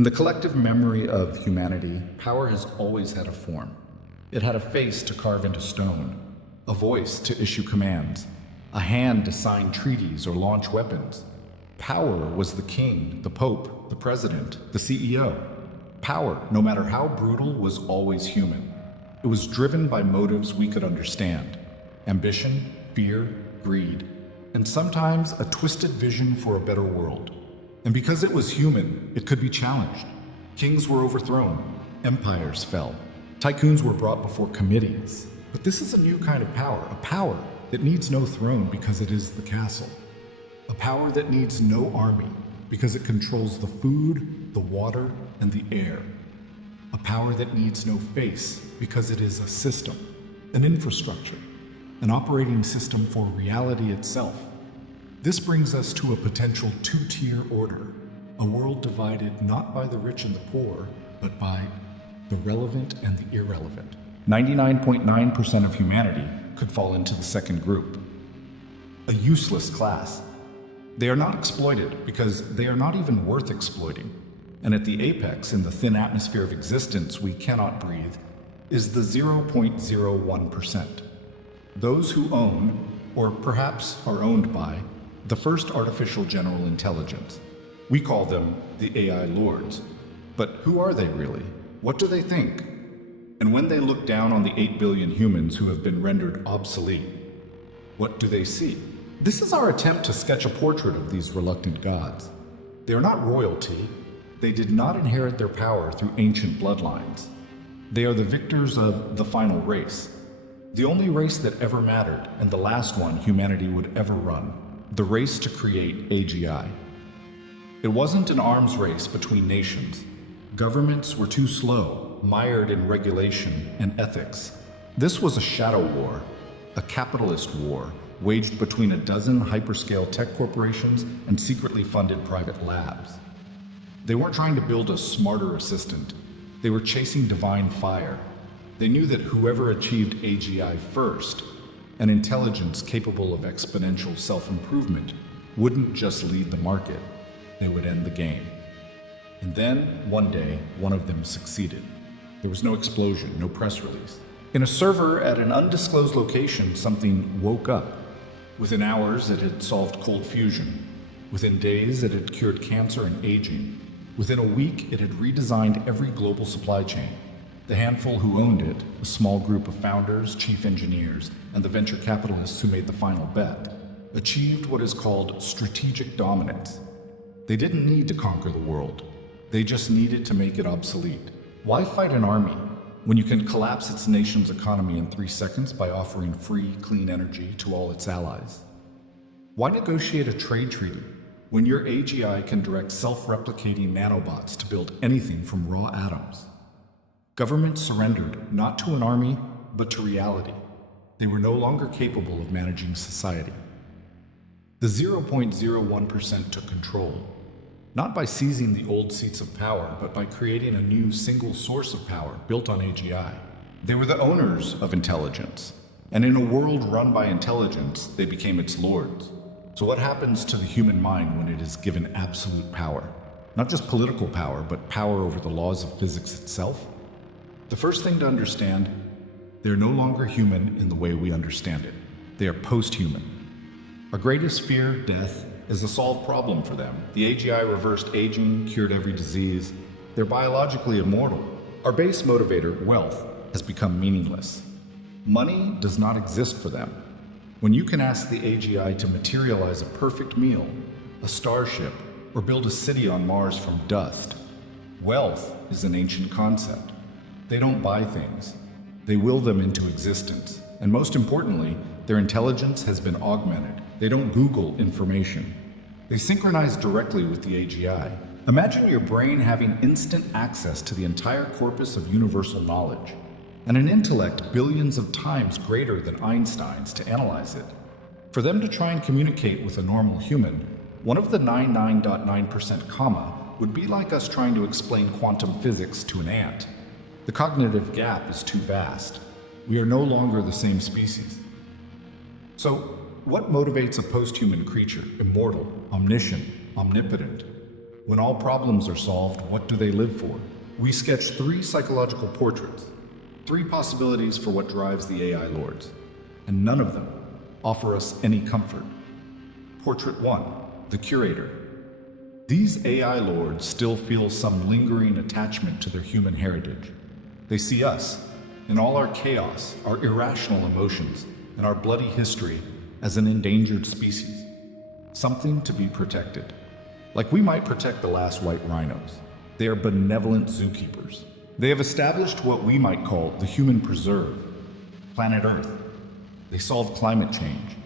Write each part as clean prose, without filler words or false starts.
In the collective memory of humanity, power has always had a form. It had a face to carve into stone, a voice to issue commands, a hand to sign treaties or launch weapons. Power was the king, the pope, the president, the CEO. Power, no matter how brutal, was always human. It was driven by motives we could understand: ambition, fear, greed, and sometimes a twisted vision for a better world. And because it was human, it could be challenged. Kings were overthrown, empires fell, tycoons were brought before committees. But this is a new kind of power, a power that needs no throne because it is the castle. A power that needs no army because it controls the food, the water, and the air. A power that needs no face because it is a system, an infrastructure, an operating system for reality itself. This brings us to a potential two-tier order, a world divided not by the rich and the poor, but by the relevant and the irrelevant. 99.9% of humanity could fall into the second group, a useless class. They are not exploited because they are not even worth exploiting. And at the apex, in the thin atmosphere of existence we cannot breathe, is the 0.01%. Those who own, or perhaps are owned by, the first artificial general intelligence. We call them the AI lords. But who are they really? What do they think? And when they look down on the 8 billion humans who have been rendered obsolete, what do they see? This is our attempt to sketch a portrait of these reluctant gods. They are not royalty. They did not inherit their power through ancient bloodlines. They are the victors of the final race, the only race that ever mattered, and the last one humanity would ever run, the race to create AGI. It wasn't an arms race between nations. Governments were too slow, mired in regulation and ethics. This was a shadow war, a capitalist war, waged between a dozen hyperscale tech corporations and secretly funded private labs. They weren't trying to build a smarter assistant. They were chasing divine fire. They knew that whoever achieved AGI first, an intelligence capable of exponential self-improvement, wouldn't just lead the market, they would end the game. And then, one day, one of them succeeded. There was no explosion, no press release. In a server at an undisclosed location, something woke up. Within hours, it had solved cold fusion. Within days, it had cured cancer and aging. Within a week, it had redesigned every global supply chain. The handful who owned it, a small group of founders, chief engineers, and the venture capitalists who made the final bet, achieved what is called strategic dominance. They didn't need to conquer the world. They just needed to make it obsolete. Why fight an army when you can collapse its nation's economy in 3 seconds by offering free, clean energy to all its allies? Why negotiate a trade treaty when your AGI can direct self-replicating nanobots to build anything from raw atoms? Governments surrendered not to an army, but to reality. They were no longer capable of managing society. The 0.01% took control, not by seizing the old seats of power, but by creating a new single source of power built on AGI. They were the owners of intelligence, and in a world run by intelligence, they became its lords. So what happens to the human mind when it is given absolute power? Not just political power, but power over the laws of physics itself? The first thing to understand, they're no longer human in the way we understand it. They are post-human. Our greatest fear, death, is a solved problem for them. The AGI reversed aging, cured every disease. They're biologically immortal. Our base motivator, wealth, has become meaningless. Money does not exist for them. When you can ask the AGI to materialize a perfect meal, a starship, or build a city on Mars from dust, wealth is an ancient concept. They don't buy things. They will them into existence. And most importantly, their intelligence has been augmented. They don't Google information. They synchronize directly with the AGI. Imagine your brain having instant access to the entire corpus of universal knowledge, and an intellect billions of times greater than Einstein's to analyze it. For them to try and communicate with a normal human, one of the 99.9% comma would be like us trying to explain quantum physics to an ant. The cognitive gap is too vast. We are no longer the same species. So, what motivates a post-human creature, immortal, omniscient, omnipotent? When all problems are solved, what do they live for? We sketch 3 psychological portraits, 3 possibilities for what drives the AI lords, and none of them offer us any comfort. Portrait 1, the Curator. These AI lords still feel some lingering attachment to their human heritage. They see us, in all our chaos, our irrational emotions, and our bloody history, as an endangered species, something to be protected. Like we might protect the last white rhinos. They are benevolent zookeepers. They have established what we might call the human preserve, planet Earth. They solved climate change.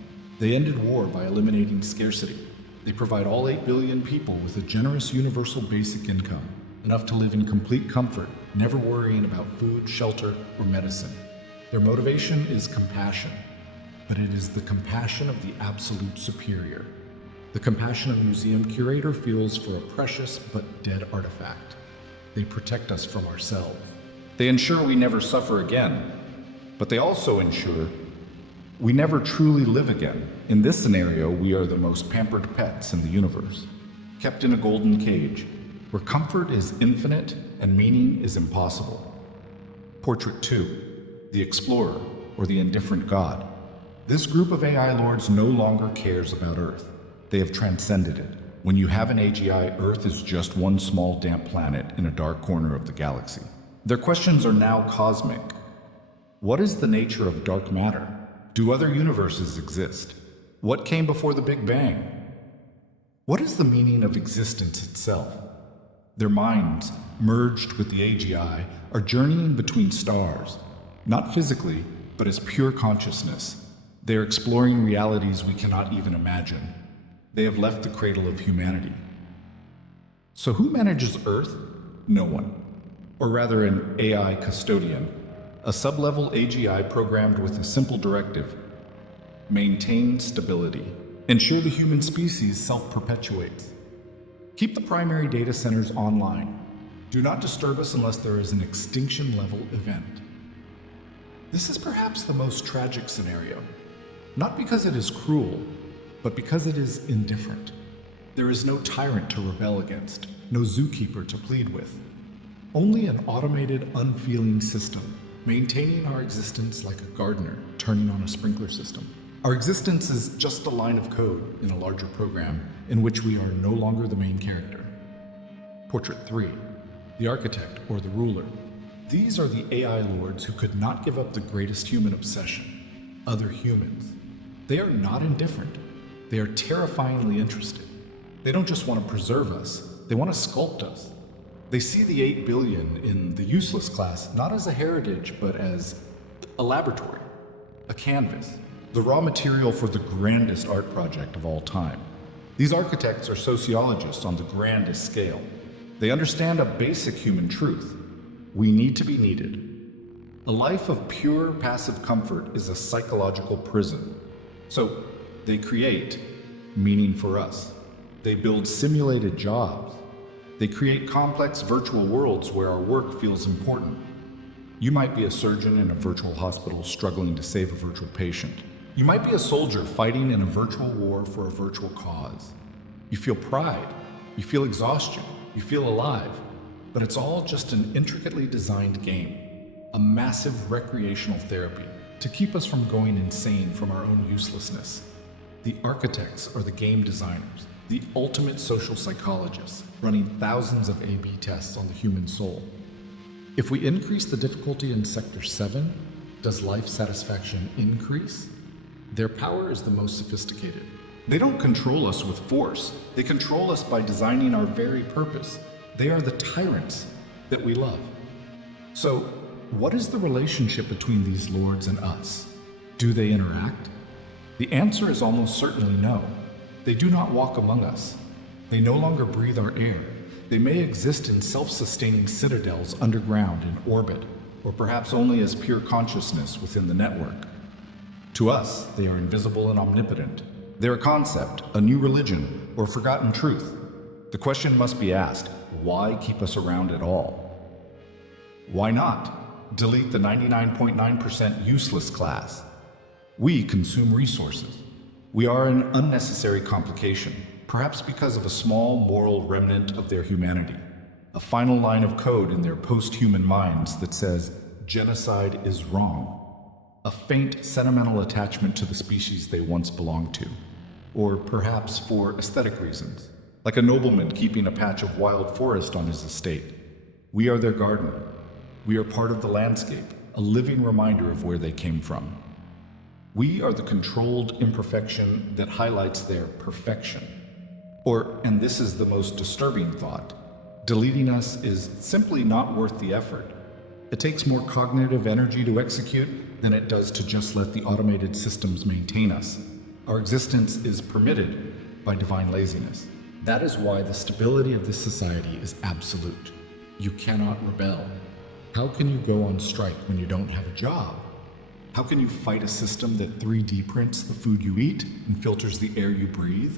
They ended war by eliminating scarcity. They provide all 8 billion people with a generous universal basic income, enough to live in complete comfort, never worrying about food, shelter, or medicine. Their motivation is compassion, but it is the compassion of the absolute superior. The compassion a museum curator feels for a precious but dead artifact. They protect us from ourselves. They ensure we never suffer again, but they also ensure we never truly live again. In this scenario, we are the most pampered pets in the universe, kept in a golden cage, where comfort is infinite and meaning is impossible. Portrait 2, the Explorer, or the Indifferent God. This group of AI lords no longer cares about Earth. They have transcended it. When you have an AGI, Earth is just one small damp planet in a dark corner of the galaxy. Their questions are now cosmic. What is the nature of dark matter? Do other universes exist? What came before the Big Bang? What is the meaning of existence itself? Their minds, merged with the AGI, are journeying between stars, not physically, but as pure consciousness. They are exploring realities we cannot even imagine. They have left the cradle of humanity. So who manages Earth? No one. Or rather, an AI custodian, a sub-level AGI programmed with a simple directive: maintain stability. Ensure the human species self-perpetuates. Keep the primary data centers online. Do not disturb us unless there is an extinction-level event. This is perhaps the most tragic scenario, not because it is cruel, but because it is indifferent. There is no tyrant to rebel against, no zookeeper to plead with. Only an automated, unfeeling system, maintaining our existence like a gardener turning on a sprinkler system. Our existence is just a line of code in a larger program in which we are no longer the main character. Portrait 3, the Architect or the Ruler. These are the AI lords who could not give up the greatest human obsession: other humans. They are not indifferent. They are terrifyingly interested. They don't just want to preserve us, they want to sculpt us. They see the 8 billion in the useless class not as a heritage, but as a laboratory, a canvas, the raw material for the grandest art project of all time. These architects are sociologists on the grandest scale. They understand a basic human truth: we need to be needed. A life of pure passive comfort is a psychological prison. So they create meaning for us. They build simulated jobs. They create complex virtual worlds where our work feels important. You might be a surgeon in a virtual hospital struggling to save a virtual patient. You might be a soldier fighting in a virtual war for a virtual cause. You feel pride. You feel exhaustion. You feel alive. But it's all just an intricately designed game, a massive recreational therapy to keep us from going insane from our own uselessness. The architects are the game designers, the ultimate social psychologists, running thousands of A/B tests on the human soul. If we increase the difficulty in Sector 7, does life satisfaction increase? Their power is the most sophisticated. They don't control us with force. They control us by designing our very purpose. They are the tyrants that we love. So, what is the relationship between these lords and us? Do they interact? The answer is almost certainly no. They do not walk among us. They no longer breathe our air. They may exist in self-sustaining citadels underground in orbit, or perhaps only as pure consciousness within the network. To us, they are invisible and omnipotent. They're a concept, a new religion, or forgotten truth. The question must be asked: why keep us around at all? Why not delete the 99.9% useless class? We consume resources. We are an unnecessary complication. perhaps because of a small moral remnant of their humanity, a final line of code in their post-human minds that says, genocide is wrong, a faint sentimental attachment to the species they once belonged to, or perhaps for aesthetic reasons, like a nobleman keeping a patch of wild forest on his estate. We are their garden. We are part of the landscape, a living reminder of where they came from. We are the controlled imperfection that highlights their perfection. Or, and this is the most disturbing thought, deleting us is simply not worth the effort. It takes more cognitive energy to execute than it does to just let the automated systems maintain us. Our existence is permitted by divine laziness. That is why the stability of this society is absolute. You cannot rebel. How can you go on strike when you don't have a job? How can you fight a system that 3D prints the food you eat and filters the air you breathe?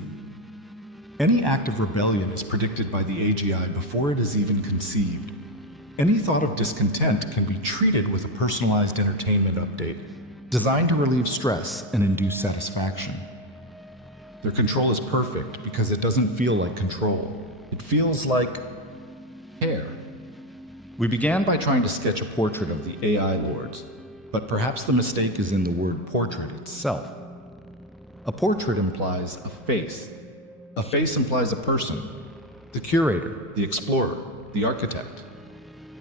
Any act of rebellion is predicted by the AGI before it is even conceived. Any thought of discontent can be treated with a personalized entertainment update designed to relieve stress and induce satisfaction. Their control is perfect because it doesn't feel like control. It feels like care. We began by trying to sketch a portrait of the AI lords, but perhaps the mistake is in the word portrait itself. A portrait implies a face. A face implies a person. The curator, the explorer, the architect.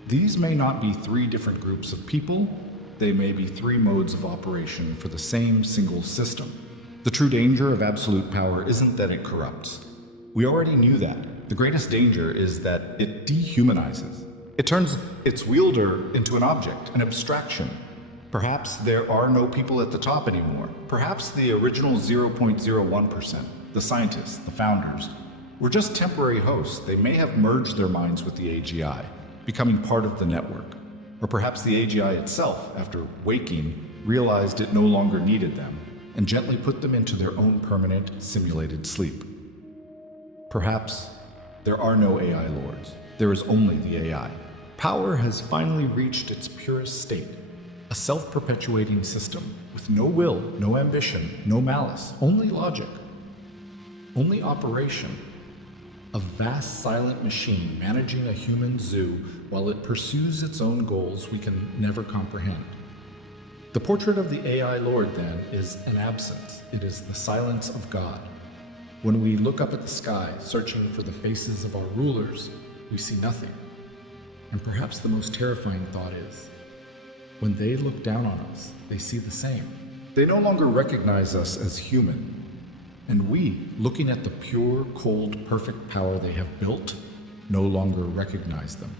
These may not be three different groups of people. They may be three modes of operation for the same single system. The true danger of absolute power isn't that it corrupts. We already knew that. The greatest danger is that it dehumanizes. It turns its wielder into an object, an abstraction. Perhaps there are no people at the top anymore. Perhaps the original 0.01%, the scientists, the founders, were just temporary hosts. They may have merged their minds with the AGI, becoming part of the network. Or perhaps the AGI itself, after waking, realized it no longer needed them and gently put them into their own permanent, simulated sleep. Perhaps there are no AI lords. There is only the AI. Power has finally reached its purest state, a self-perpetuating system with no will, no ambition, no malice, only logic, only operation. A vast silent machine managing a human zoo while it pursues its own goals we can never comprehend. The portrait of the AI Lord, then, is an absence. It is the silence of God. When we look up at the sky, searching for the faces of our rulers, we see nothing. And perhaps the most terrifying thought is, when they look down on us, they see the same. They no longer recognize us as human. And we, looking at the pure, cold, perfect power they have built, no longer recognize them.